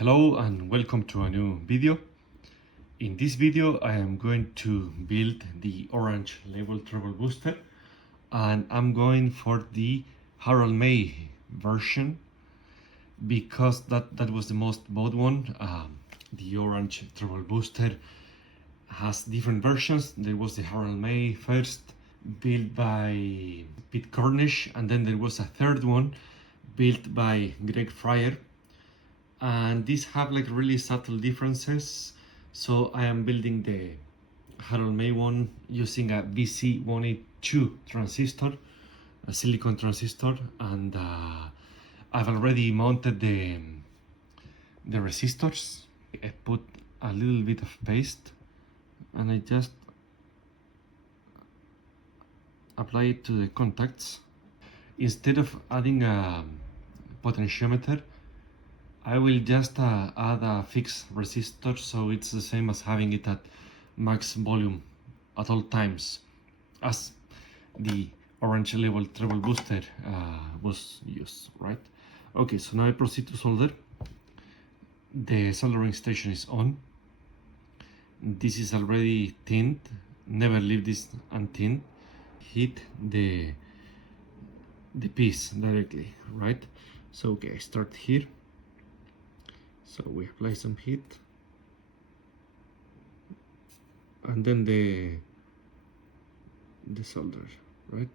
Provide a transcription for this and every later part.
Hello and welcome to a new video. In this video I am going to build the orange label treble booster, and I'm going for the Harold May version because that was the most bought one. The orange treble booster has different versions. There was the Harold May first, built by Pete Cornish, and then there was a third one built by Greg Fryer, and these have like really subtle differences. So I am building the Harold May one using a BC182 transistor, a silicon transistor, and I've already mounted the resistors. I put a little bit of paste and I just apply it to the contacts. Instead of adding a potentiometer, I will just add a fixed resistor, so it's the same as having it at max volume at all times, as the orange label treble booster was used, right? Okay, so now I proceed to solder. The soldering station is on. This is already tinned. Never leave this untinned. Hit the piece directly, right? So okay, I start here. So we apply some heat, and then the solder, right?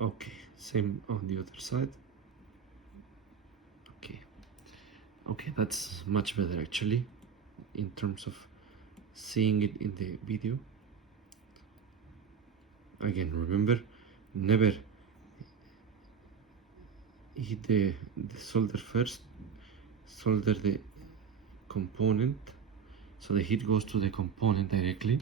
Okay, same on the other side. Okay, that's much better actually in terms of seeing it in the video. Again, remember, never hit the solder first. Solder the component so the heat goes to the component directly.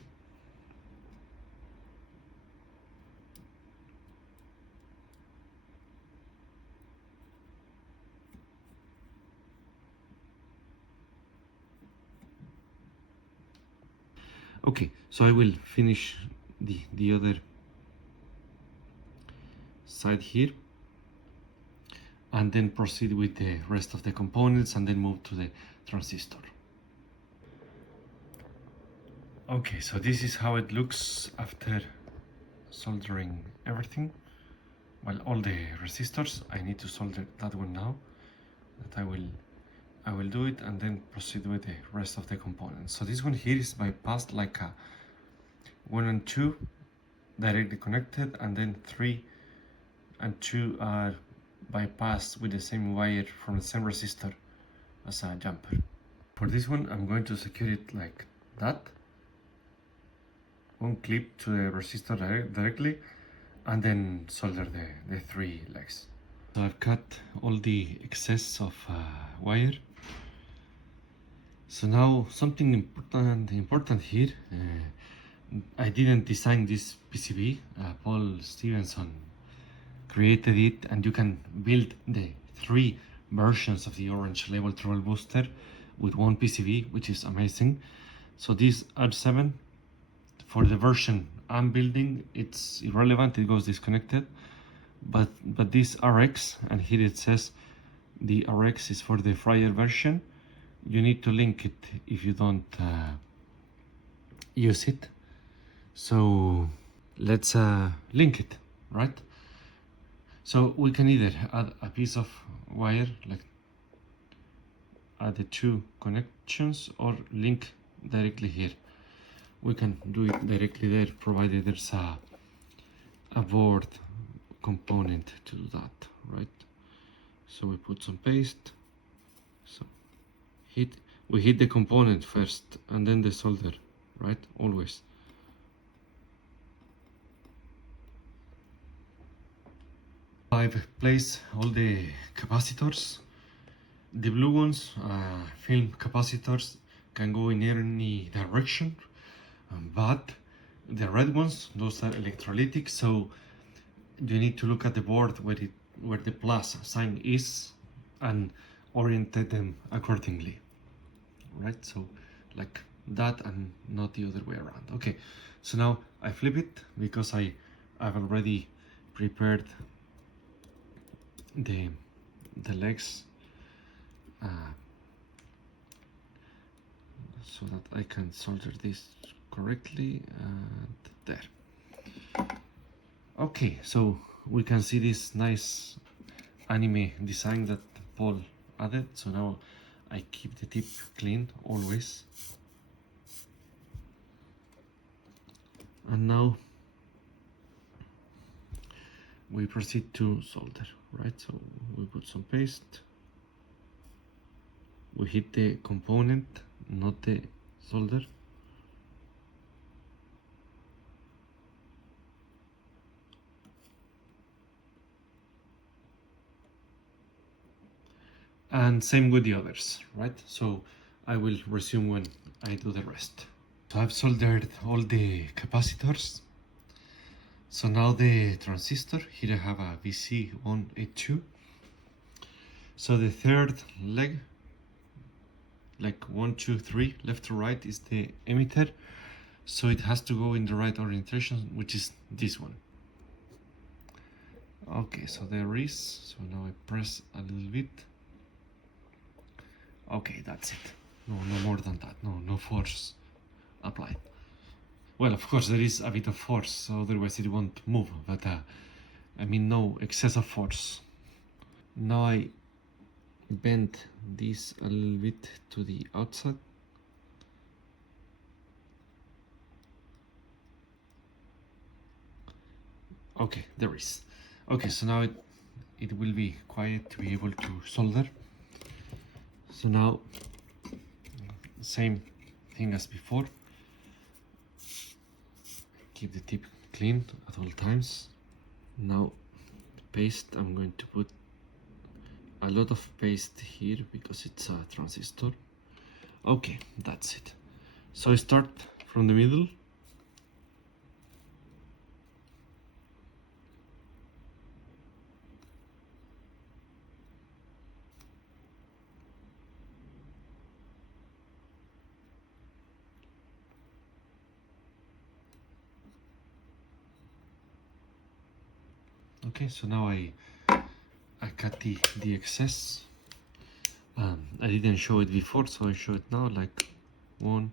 Okay, so I will finish the other side here, and then proceed with the rest of the components, and then move to the transistor. Okay, so this is how it looks after soldering everything. Well, all the resistors. I need to solder that one now. That I will do it and then proceed with the rest of the components. So this one here is bypassed like a 1 and 2 directly connected, and then 3 and 2 are bypassed with the same wire from the same resistor as a jumper. For this one I'm going to secure it like that. One clip to the resistor directly, and then solder the 3 legs. So I've cut all the excess of wire. So now something important here. I didn't design this PCB. Paul Stevenson created it, and you can build the 3 versions of the orange label treble booster with one PCB, which is amazing. So this R7, for the version I'm building, it's irrelevant, it goes disconnected, but this RX, and here it says the RX is for the Fryer version. You need to link it if you don't use it. So let's link it, right? So we can either add a piece of wire, like add the 2 connections, or link directly here. We can do it directly there, provided there's a board component to do that, right? So we put some paste. So we hit the component first and then the solder, right? Always. I've placed all the capacitors. The blue ones, film capacitors, can go in any direction, but the red ones, those are electrolytic, so you need to look at the board where the plus sign is and orientate them accordingly, right? So like that, and not the other way around. Okay, so now I flip it because I've already prepared the legs so that I can solder this correctly, and there. Okay, so we can see this nice anime design that Paul added. So now I keep the tip clean always. And now we proceed to solder, right? So we put some paste. We hit the component, not the solder. And same with the others, right? So I will resume when I do the rest. So I've soldered all the capacitors. So now the transistor, here I have a VC182. So the third leg, like 1, 2, 3, left to right, is the emitter. So it has to go in the right orientation, which is this one. Okay, so there is. So now I press a little bit. Okay, that's it. No more than that. No force applied. Well, of course there is a bit of force, so otherwise it won't move, but I mean no excessive force. Now I bend this a little bit to the outside. Okay, there is. Okay, so now it will be quiet to be able to solder. So now, same thing as before. Keep the tip clean at all times. Now, paste, I'm going to put a lot of paste here because it's a transistor. Okay, that's it. So I start from the middle. Okay, so now I cut the excess. I didn't show it before, so I show it now, like 1,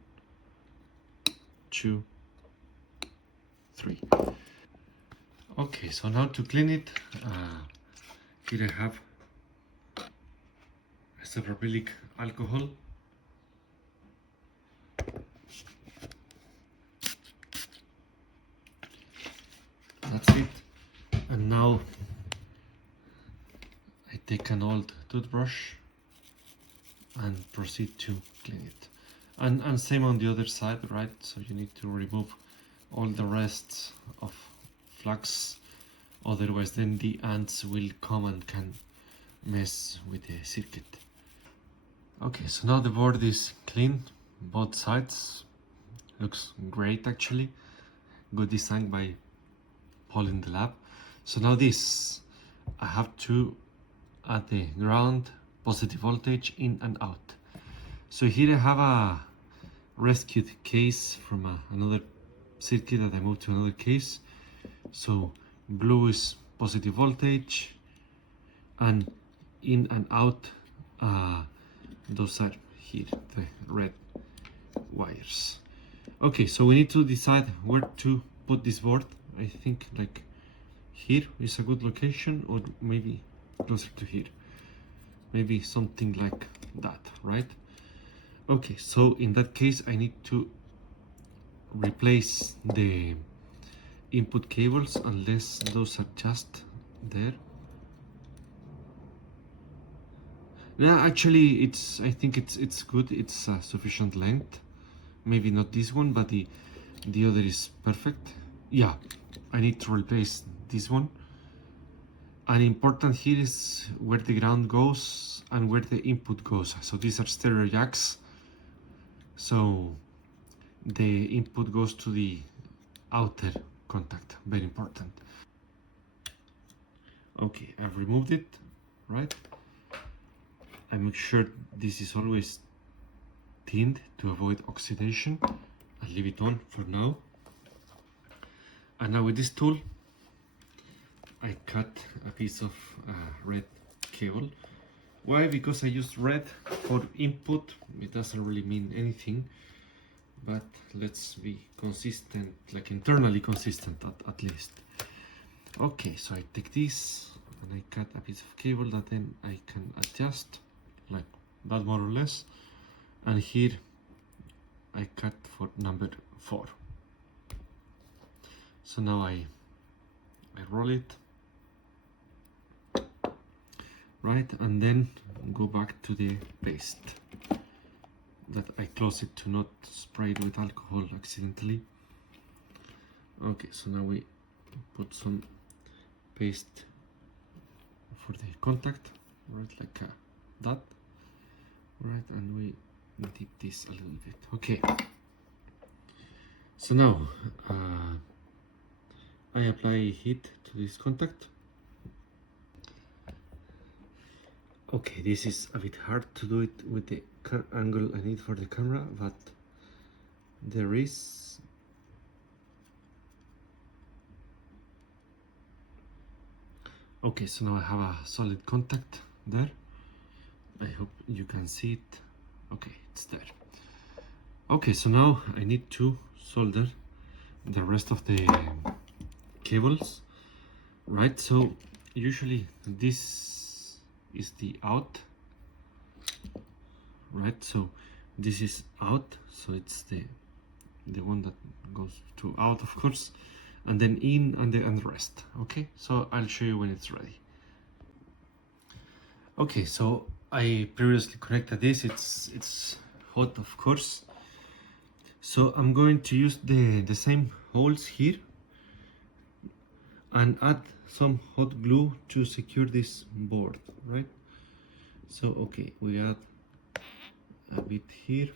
2, 3. Okay, so now to clean it, here I have isopropylic alcohol. That's it. And now I take an old toothbrush and proceed to clean it. And same on the other side, right? So you need to remove all the rest of flux, otherwise then the ants will come and can mess with the circuit. Okay, so now the board is clean, both sides. Looks great actually. Good design by Paul in the lab. So now this, I have to add the ground, positive voltage in and out. So here I have a rescued case from another circuit that I moved to another case. So blue is positive voltage, and in and out, those are here, the red wires. Okay, so we need to decide where to put this board. I think like here is a good location, or maybe closer to here. Maybe something like that, right? Okay, so in that case I need to replace the input cables unless those are just there. Yeah, actually I think it's good. It's sufficient length. Maybe not this one, but the other is perfect. Yeah, I need to replace this one. And important here is where the ground goes and where the input goes. So these are stereo jacks. So the input goes to the outer contact, very important. Okay, I've removed it, right? I make sure this is always tinned to avoid oxidation. I'll leave it on for now. And now with this tool, I cut a piece of red cable. Why? Because I used red for input. It doesn't really mean anything, but let's be consistent, like internally consistent at least. Okay, so I take this and I cut a piece of cable that then I can adjust like that more or less, and here I cut for number 4. So now I roll it, right, and then go back to the paste that I close it to not spray it with alcohol accidentally. Okay, so now we put some paste for the contact, right, like that, right, and we dip this a little bit. Okay, so now I apply heat to this contact. Okay, this is a bit hard to do it with the angle I need for the camera, but there is. Okay, so now I have a solid contact there. I hope you can see it. Okay, it's there. Okay, so now I need to solder the rest of the cables, right? So usually this is the out, right? So this is out, so it's the one that goes to out, of course, and then in and the rest. Okay, so I'll show you when it's ready. Okay, so I previously connected this. It's hot, of course, so I'm going to use the same holes here and add some hot glue to secure this board, right? So okay, we add a bit here.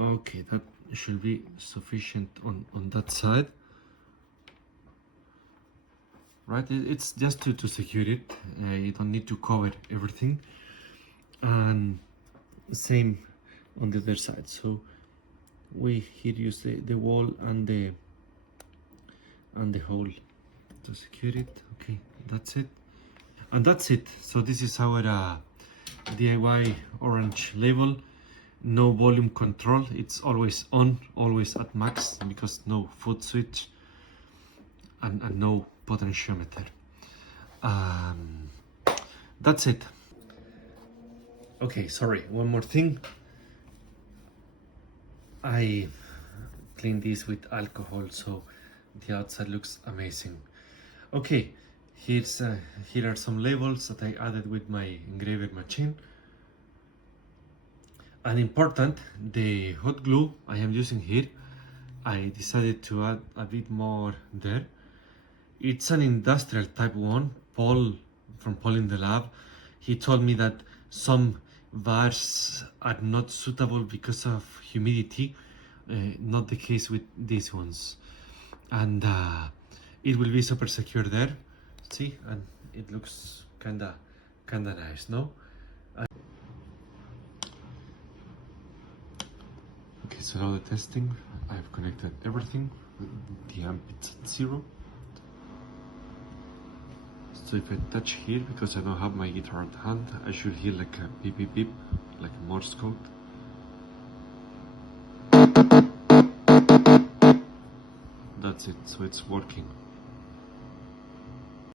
Okay, that should be sufficient on that side, right? It's just to secure it. You don't need to cover everything, and same on the other side. So we here use the wall and the hole to secure it. Okay, that's it, and that's it. So this is our DIY orange label. No volume control, it's always on, always at max, because no foot switch and no potentiometer. That's it. Okay, sorry, one more thing. I cleaned this with alcohol, so the outside looks amazing. Okay, here are some labels that I added with my engraver machine. And important, the hot glue I am using here, I decided to add a bit more there. It's an industrial type one. Paul from Paul in the lab, he told me that some bars are not suitable because of humidity. Not the case with these ones, and it will be super secure there. See, and it looks kinda nice, no? Okay, so now the testing. I've connected everything. The amp is at 0. So if I touch here, because I don't have my guitar at hand, I should hear like a beep beep beep, like a Morse code. That's it, so it's working.